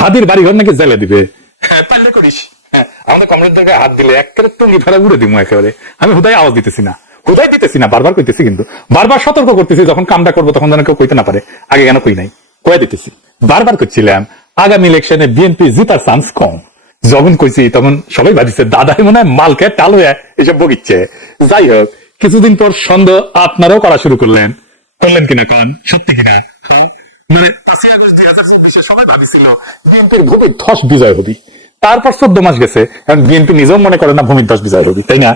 হাদির বাড়ি ঘর নাকি জ্বালা দিবে? হ্যাঁ পারলে করিস। হ্যাঁ আমাদের হাত দিলে একেবারে টঙ্গি উড়ে একেবারে। আমি হুদাই আওয়াজ দিতেছি না। হুদাই দিতেছি না, বারবার কইতেছি কিন্তু। বারবার সতর্ক করতেছি, যখন কামটা করব তখন যেন কেউ কইতে না পারে। আগে কেন কই নাই? কয়ে দিতেছি। বারবার করছিলাম আগামী ইলেকশনে বিএনপি জিতার চান্স কম। যখন কইছি, তখন সবাই ভাবিছে, দাদাই মনে হয় মালকে টাল হয়ে এসব বকিচ্ছে যাই হোক, কিছুদিন পর সন্দেহ আপনারাও করা শুরু করলেন। করলেন কিনা কান? সত্যি কিনা? মানে পাঁচই আগস্ট দুই হাজার চব্বিশে সবাই ভাবিছিল বিএনপির ভূমির ধস বিজয় হবি। তারপর চোদ্দ মাস গেছে এখন বিএনপি নিজেও মনে করে না ভূমির ধস বিজয় হবি তাই না?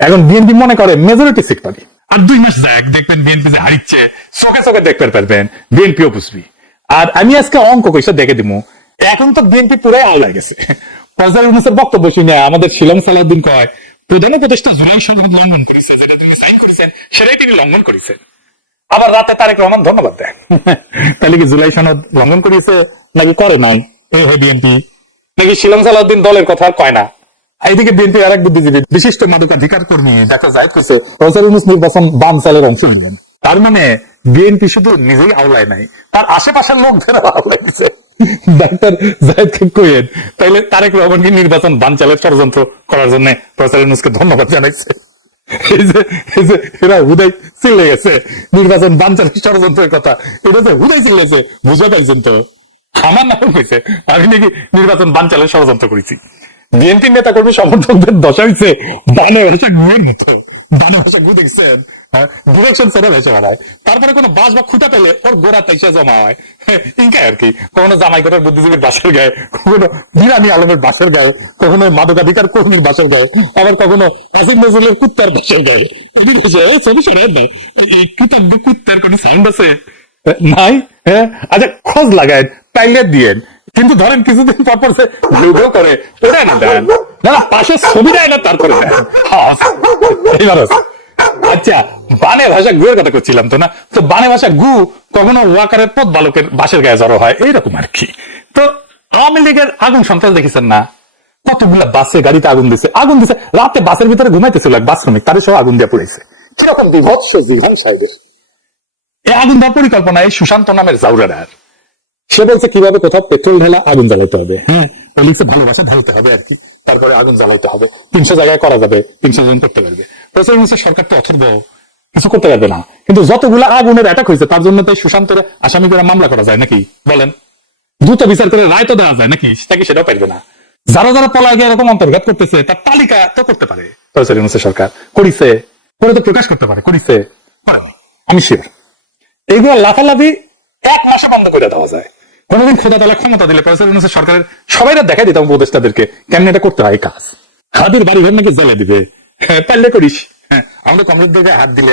এখন বিএনপি মনে করে মেজরিটি সিট পাবি। আর দুই মাস যাক দেখবেন বিএনপি যে হারিচ্ছে চোখে চোখে দেখতে পারবেন বিএনপিও বুঝবি। আর আমি আজকে অঙ্ক কইসা দেখে দিব এখন তো বিএনপি পুরাই আওলায় গেছে। প্রজার ইউনুসের বক্তব্য শুনে আমাদের শিলং সালাউদ্দিন কয় প্রধান উপদেষ্টা জুলাই সনদ লঙ্ঘন করেছে যেটা তিনি সাইন করেছেন সেটাই তিনি লঙ্ঘন করেছেন। আবার রাতে তারেক রহমান ধন্যবাদ দেয়। তাহলে কি জুলাই সনদ লঙ্ঘন করিয়েছে নাকি করে নাই? বিএনপি। নাকি শিলং সালাউদ্দিন দলের কথা আর কয় না? এইদিকে বিএনপি আর এক বুদ্ধিজীবী বিশিষ্ট মাদকাধিকার কর্মী ডাক্তার জাহিদ ইউনুস নির্বাচন বাম চালের অংশ নেবেন। তার মানে বিএনপি শুধু নিজেই আওলায় নাই তার আশেপাশের লোকদের আওলায় দিছে। ডাক্তার জাহিদ কইয়েন তাইলে তারেক রহমানকে নির্বাচন বাম চালের ষড়যন্ত্র করার জন্য ইউনুসকে ধন্যবাদ জানাইছে। এরা হুদাই চিল্লে গেছে নির্বাচন ষড়যন্ত্রের কথা। এটা যে হুদাই চিল্লেছে বুঝে পাইছেন তো? আমার নাম হয়েছে আমি নাকি নির্বাচন বানচালের ষড়যন্ত্র করেছি। বিএনপি নেতা কর্মী সমর্থকদের দশা হয়েছে বানে ভাষা মতো বানে ভাষা গু দেখছেন ডিরেকশন সেটা ভেসে বেড়ায় তারপরে কোনো বাস বা খুঁটা পেলে ওর গোড়া তাইসা জমা হয়। ইনকা আর কি। কখনো জামাই কোটার বুদ্ধিজীবীর বাসের গায়ে, কখনো বিরানি আলমের বাসের গায়ে, কখনো মাদকাধিকার কর্মীর বাসের গায়ে, আবার কখনো অ্যাসিড নজরুলের কুত্তার বাসের গায়ে। এই কিতাব কুত্তার কোনো সাউন্ড আছে? নাই? হ্যাঁ? আচ্ছা খোঁজ লাগায় টাইলে দিয়েন। কিন্তু ধরেন কিছুদিন পর পর সে লুডো করে ওটা না দেন। না না পাশে ছবি দেয় না তারপরে। এইবার আচ্ছা বানে ভাষা গুয়ের কথা করছিলাম তো না? তো বানে ভাষা গু কখনো ওয়াকারের পথ বালকের বাসের গায়ে জড়ো হয়? এইরকম আর কি। তো আওয়ামী লীগের আগুন সন্ত্রাস দেখেছেন না? কতগুলা বাসে গাড়িতে আগুন দিছে। আগুন দিছে। রাতে বাসের ভিতরে ঘুমাইতেছিল এক বাস শ্রমিক তাদের সব আগুন দিয়ে পড়েছে কীরকম বিভৎস জীবন সাহেবের এই আগুন দেওয়ার পরিকল্পনা এই সুশান্ত নামের জাউরার। সে বলছে কীভাবে কোথাও পেট্রোল ঢেলা আগুন জ্বালাইতে হবে? হ্যাঁ। পুলিশে ভালোবাসা ধরতে হবে আর কি। তারপরে আগুন জ্বালাইতে হবে। তিনশো জায়গায় করা যাবে তিনশো জন করতে পারবে। প্রচার নিশ্চয় সরকার তো অথর্ব কিছু করতে পারবে না। কিন্তু যতগুলো আগুনের অ্যাটাক হয়েছে তার জন্য তাই সুশান্তের আসামি করে মামলা করা যায় নাকি? বলেন। দ্রুত বিচার করে রায় তো দেওয়া যায় নাকি? তাকে সেটাও পারবে না। যারা যারা পলাগে এরকম অন্তর্ঘাত করতেছে তার তালিকা তো করতে পারে। সরকার করিছে। করে তো প্রকাশ করতে পারে করিছে। আমি শিওর এইগুলো লাফালাফি এক মাসে বন্ধ করে দেওয়া যায়। কোনোদিন খোদা তালা ক্ষমতা দিলে সরকারের সবাই দেখাই দিতাম উপদেষ্টাদেরকে কেমনি এটা করতে হয় কাজ? হাদির বাড়ি ঘর নাকি জ্বালা দিবে? হ্যাঁ, পারলে করিস। হ্যাঁ আমাদের কংগ্রেস দিকে হাত দিলে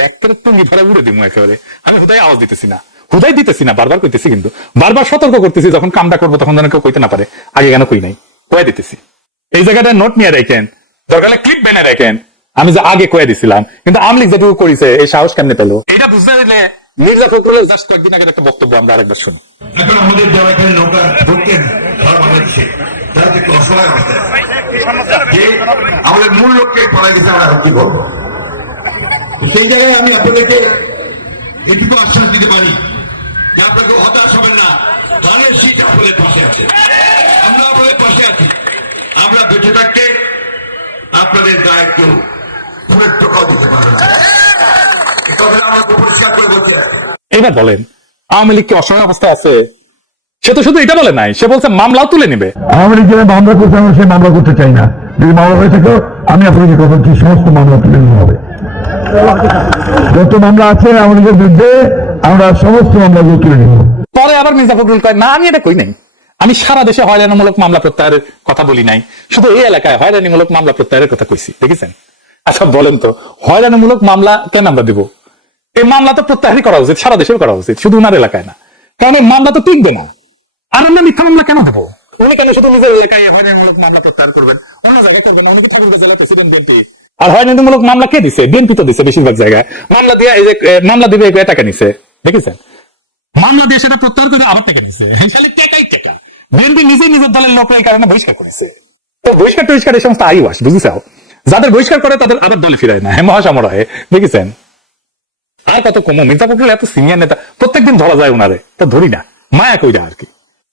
ধরে উড়ে একেবারে। আমি হুদাই আওয়াজ দিতেছি না। হুদাই দিতেছি না বারবার কইতেছি কিন্তু। বারবার সতর্ক করতেছি যখন কামটা করব তখন যেন কেউ কইতে না পারে। আগে কেন কই নাই? কয়ে দিতেছি। এই জায়গাটা নোট নিয়ে রাখেন। দরকার ক্লিপ বেনে রাখেন। আমি যে আগে কয়ে দিছিলাম কিন্তু আমলিক যেটুকু করেছে এই সাহস কেমনে পেল? এটা বুঝতে দিলে মির্জা ফখরুলের জাস্ট কয়েকদিন আগের একটা বক্তব্য আমরা আরেকবার শুনি। এখন আমাদের যারা এখানে নৌকা ঢুকতেন সারা বাংলাদেশে তারা একটু অসহায় অবস্থায় আমাদের মূল লক্ষ্যে পড়াই দিতে আমরা কি করব? সেই জায়গায় আমি আপনাদেরকে এটুকু আশ্বাস দিতে পারি যে আপনাকে হতাশ হবেন না। ধানের শীত আপনাদের পাশে আছে। আমরা আপনাদের পাশে আছি। আমরা বেঁচে থাকতে আপনাদের দায়িত্ব খুব একটু দিতে পারবেন না। এবার বলেন আওয়ামী লীগ কি অসহায় অবস্থায় আছে? সে তো শুধু এটা বলে নাই সে বলছে মামলাও তুলে নিবে। আওয়ামী লীগ যারা মামলা করতে আমরা সেই মামলা করতে চাই না। যদি মামলা হয়ে থাকে আমি আপনাকে কথা কি সমস্ত মামলা তুলে নেওয়া হবে। যত মামলা আছে আওয়ামী লীগের বিরুদ্ধে আমরা সমস্ত মামলাগুলো তুলে নেব। পরে আবার মির্জা ফখরুল কয় না আমি এটা কই নাই। আমি সারা দেশে হয়রানিমূলক মামলা প্রত্যাহারের কথা বলি নাই। শুধু এই এলাকায় হয়রানিমূলক মামলা প্রত্যাহারের কথা কইছি দেখেছেন? আচ্ছা বলেন তো হয়রানিমূলক মামলা কেন আমরা দিব? এই মামলা তো প্রত্যাহারই করা উচিত সারা দেশেও করা উচিত শুধু উনার এলাকায় না। কারণ এই মামলা তো টিকবে না। আর আমরা মিথ্যা মামলা কেন দেবো? উনি কেন শুধু নিজের এলাকায় হয়রানিমূলক মামলা প্রত্যাহার করবেন? অন্য জায়গায় করবেন না। উনি তো ঠাকুরগাঁ জেলা প্রেসিডেন্ট বিএনপি আর হয়রানিমূলক মামলা কে দিছে? বিএনপি তো দিছে বেশিরভাগ জায়গায়। মামলা দিয়ে এই যে মামলা দিবে এগুলো টাকা নিছে। দেখেছেন? মামলা দিয়ে সেটা প্রত্যাহার করে আবার টাকা নিছে। খালি টাকাই টাকা। বিএনপি নিজেই নিজের দলের লোক এই কারণে বহিষ্কার করেছে। তো বহিষ্কার টহিষ্কার এই সমস্ত আইওয়াস বুঝেছাও যাদের বহিষ্কার করে তাদের আবার দলে ফিরায় না। হ্যাঁ মহাসমর হয় দেখেছেন? আর কত কম মির্জা ফখরুল এত সিনিয়র নেতা, প্রত্যেকদিন ধরা যায় ওনারে তা ধরি না। মায়া কইরা আর কি।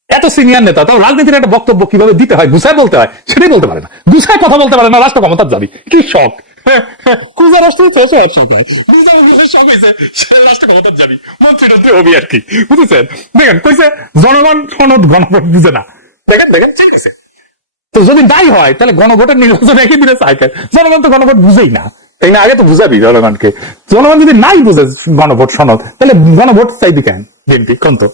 এত সিনিয়র নেতা তো রাজনীতির একটা বক্তব্য কীভাবে দিতে হয়, গুছায় বলতে হয়, সেটাই বলতে পারে না। গুছায় কথা বলতে পারে না, রাষ্ট্র ক্ষমতার যাবি কি শখ? দিনে জনগণ তো গণভোট বুঝেই না। তাই না আগে তো বুঝাবি জনগণকে। জনগণ যদি নাই বুঝে গণভোট সনদ, তাহলে গণভোট চাইবি কেন? বিএনপি কোন তো?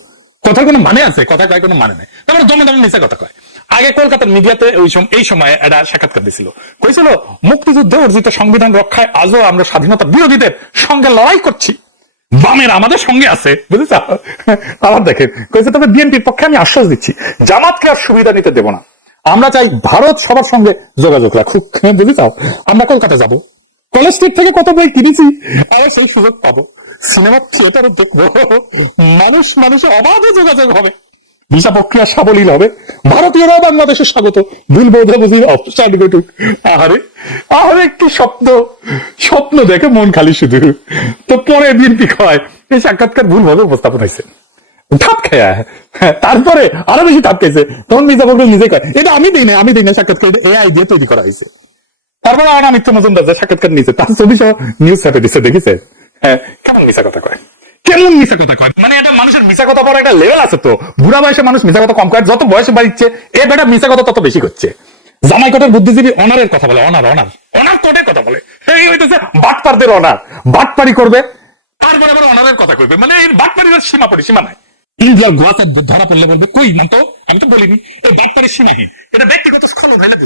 কথার কোনো মানে আছে? কথা কয় কোনো মানে নাই। তারপরে দমে দমে নিচে কথা কয়। আগে কলকাতার মিডিয়াতে ওই সময় এই সময় একটা সাক্ষাৎকার দিছিল। কইছিল, মুক্তিযুদ্ধে অর্জিত সংবিধান রক্ষায় আজও আমরা স্বাধীনতা বিরোধীদের সঙ্গে লড়াই করছি। বামের আমাদের সঙ্গে আছে। বুঝেছ? আবার দেখেন, কইছে, তবে বিএনপির পক্ষে আমি আশ্বাস দিচ্ছি, জামাতকে আর সুবিধা নিতে দেব না। আমরা চাই ভারত সবার সঙ্গে যোগাযোগ রাখুক। বুঝেছ? আমরা কলকাতা যাব। কলেজ থেকে কত বই কিনেছি? আরে সেই সুযোগ পাবো। সিনেমা থিয়েটারে দেখব। মানুষ মানুষের অবাধে যোগাযোগ হবে। ভিসা প্রক্রিয়া সাবলীল হবে। ভারতীয়রাও বাংলাদেশে স্বাগত। ভুল বোঝাবুঝির অফসাইড ঘটুক। আহারে আহারে কি স্বপ্ন। স্বপ্ন দেখে মন খালি শুধু। তো পরে বিএনপি কয় এই সাক্ষাৎকার ভুলভাবে উপস্থাপন হয়েছে। খেয়া হ্যাঁ, তারপরে আরও বেশি ঠাপ খেয়েছে। তখন মির্জা ফখরুল নিজে কয় এটা আমি দিই না আমি দিই না সাক্ষাৎকার। এআই দিয়ে তৈরি করা হয়েছে। তারপরে আর নিত্য মজুমদার যে সাক্ষাৎকার নিয়েছে, তার ছবি সহ নিউজ ছাপে দিচ্ছে দেখেছে? হ্যাঁ কেমন মিশা কথা কয়? কেমন মিশা কথা কয়? মানে এটা মানুষের মিশা কথা বলার একটা লেভেল আছে তো। বুড়া বয়সে মানুষ মিশা কথা কম যত বয়সে বাড়িচ্ছে, এ বেটা মিশা কথা তত বেশি করছে। বুদ্ধিজীবী অনারের কথা বলে, অনার অনার অনার কোটের কথা বলে। এই হইতেছে বাটপারদের অনার। বাটপারি করবে? তারপরে আবার অনারের কথা কইবে। মানে এই সীমা সীমা নাই। ধরা পড়লে বলবে, কই মন্ত আমি তো বলিনি, এই বাটপারির সীমাহীন। এটা ব্যক্তিগত স্খলন হইলে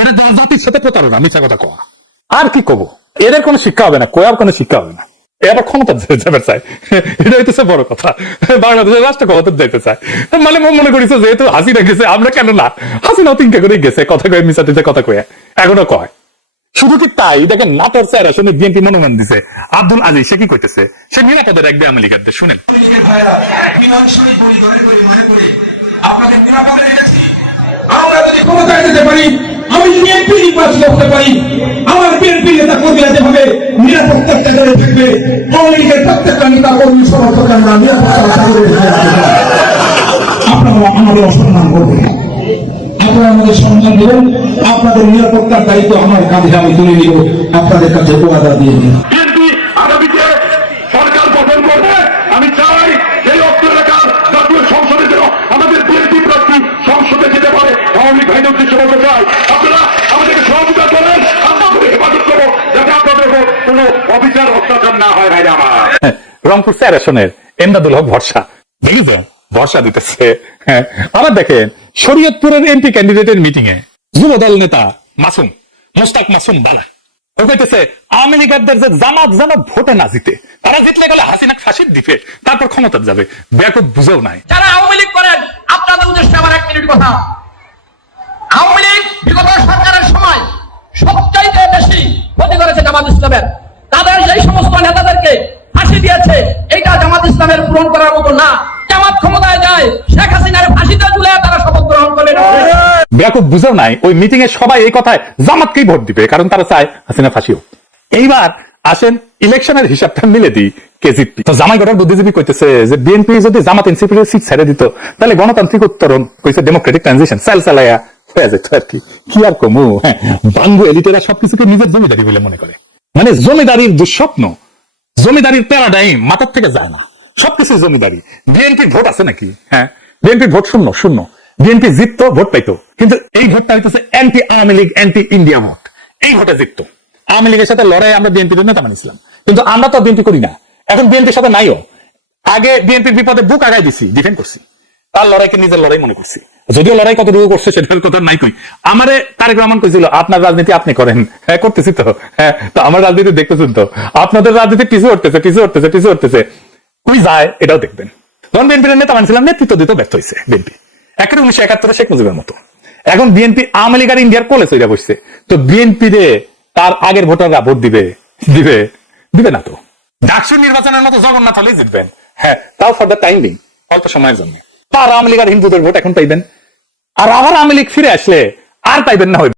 এটা জাতির সাথে প্রতারণা মিথ্যা কথা কওয়া। আর কি কব? এদের কোনো শিক্ষা হবে না কোয়ার কোনো শিক্ষা হবে না। এরা ক্ষমতা যাবে চায় এটা হইতেছে বড় কথা। বাংলাদেশের রাষ্ট্র ক্ষমতা যাইতে চায়। মানে মনে করিস যেহেতু হাসিনা গেছে আমরা কেন না? হাসিনা তিনকে করে গেছে কথা কয়ে মিসাটিতে কথা কয়ে। এখনও কয়। শুধু কি তাই? দেখেন নাটোর স্যার আসলে বিএনপি মনোনয়ন দিছে। আব্দুল আজিজ সে কি করতেছে সে নিরাপদে রাখবে আওয়ামী লীগারদের শুনেন। লীগের ভাইয়েরা বিমান শহীদ বলি ধরে করে মনে করি আপনাদের নিরাপদে আমরা যদি ক্ষমতায় যেতে পারি, আমি যদি এমপি নির্বাচিত হতে পারি, আমার বিএনপি নেতা কর্মীরা যেভাবে থাকবে, আওয়ামী লীগের প্রত্যেকটা নেতা কর্মী সমর্থক আমরা নিরাপত্তা আমাদের অসম্মান দেবেন। আপনাদের নিরাপত্তার দায়িত্ব আমার কাঁধে আমি তুলে নিব। আপনাদের কাছে দিয়ে রংপুর স্যার, আসনের। এমদাদুল হক ভরসা। দেখেছেন ভরসা দিতেছে। হ্যাঁ আবার দেখেন, শরীয়তপুরের এমপি ক্যান্ডিডেটের মিটিং এ যুবদল নেতা মাসুম, মোস্তাক মাসুম বালা। ও যে জামাত যেন ভোটে না জিতে, তারা জিতলে গেলে ফাঁসির দিবে, তারপর ক্ষমতা যাবে। বুঝেও নাই। যারা আওয়ামী লীগ করেন, আপনাদের উদ্দেশ্যে আমার এক মিনিট কথা। আওয়ামী লীগ বিগত সরকারের সময় সবচাইতে বেশি ক্ষতি করেছে জামাত ইসলামের। তাদের যেই সমস্ত নেতাদেরকে দিয়েছে এইটা জামাত ইসলামের পূরণ করার মতো না। জামাত ক্ষমতায় যায়, শেখ হাসিনার ফাঁসিতে তুলে তারা শপথ গ্রহণ করবেন ব্যাকুব বুঝেও নাই, ওই মিটিং এ সবাই এই কথায় জামাতকেই ভোট দিবে, কারণ তারা চায় হাসিনা ফাঁসি হোক। এইবার আসেন, ইলেকশনের হিসাবটা মিলে দিই কেজিপি। তো জামাই গড়ার বুদ্ধিজীবী কইতেছে যে, বিএনপি যদি জামাত এনসিপি সিট ছেড়ে দিত, তাহলে গণতান্ত্রিক উত্তরণ কইছে ডেমোক্রেটিক ট্রানজিশন সেল চালাইয়া হয়ে যেত আর কি। কি আর কমু? হ্যাঁ বাঙ্গু এলিটেরা সবকিছুকে নিজের জমিদারি বলে মনে করে। মানে জমিদারির দুঃস্বপ্ন। জমিদারির প্যারাডাইম মাথার থেকে যায় না। সবকিছু জমিদারি। বিএনপির ভোট আছে নাকি? হ্যাঁ বিএনপির ভোট শূন্য শূন্য। বিএনপি জিততো ভোট পাইতো। কিন্তু এই ভোটটা হইতেছে anti Awami League anti India vote. এই ভোটে জিততো। আওয়ামী লীগের সাথে লড়াই আমরা বিএনপির নেতা মানিছিলাম কিন্তু আমরা তো বিএনপি করি না। এখন বিএনপির সাথে নাইও। আগে বিএনপির বিপদে বুক আগাই দিছি ডিফেন্ড করছি। তার লড়াইকে নিজের লড়াই মনে করছি। যদিও লড়াই কতটুকু করছে সেটার কথা নাই কই। আমারে তারেক রহমান কইছিল, আপনার রাজনীতি আপনি করেন। হ্যাঁ করতেছি তো। হ্যাঁ তো আমার রাজনীতি দেখতেছেন তো। আপনাদের রাজনীতি পিছু উঠতেছে পিছু উঠতেছে পিছু উঠতেছে কই যায়, এটাও দেখবেন। তখন বিএনপির নেতা মানছিলাম, নেতৃত্ব দিতে ব্যর্থ হয়েছে বিএনপি একের উনিশশো একাত্তরে শেখ মুজিবের মতো। এখন বিএনপি আওয়ামী লীগ আর ইন্ডিয়ার কোলে চইরা বসছে। তো বিএনপি রে তার আগের ভোটাররা ভোট দিবে দিবে দিবে না তো। ডাকসুর নির্বাচনের মতো জগন্নাথ হলেই জিতবেন। হ্যাঁ তাও ফর দ্য টাইম বিং অল্প সময়ের জন্য। তার আওয়ামী লীগ আর হিন্দুদের ভোট এখন পাইবেন। আর আবার আওয়ামী লীগ ফিরে আসলে আর পাইবেন না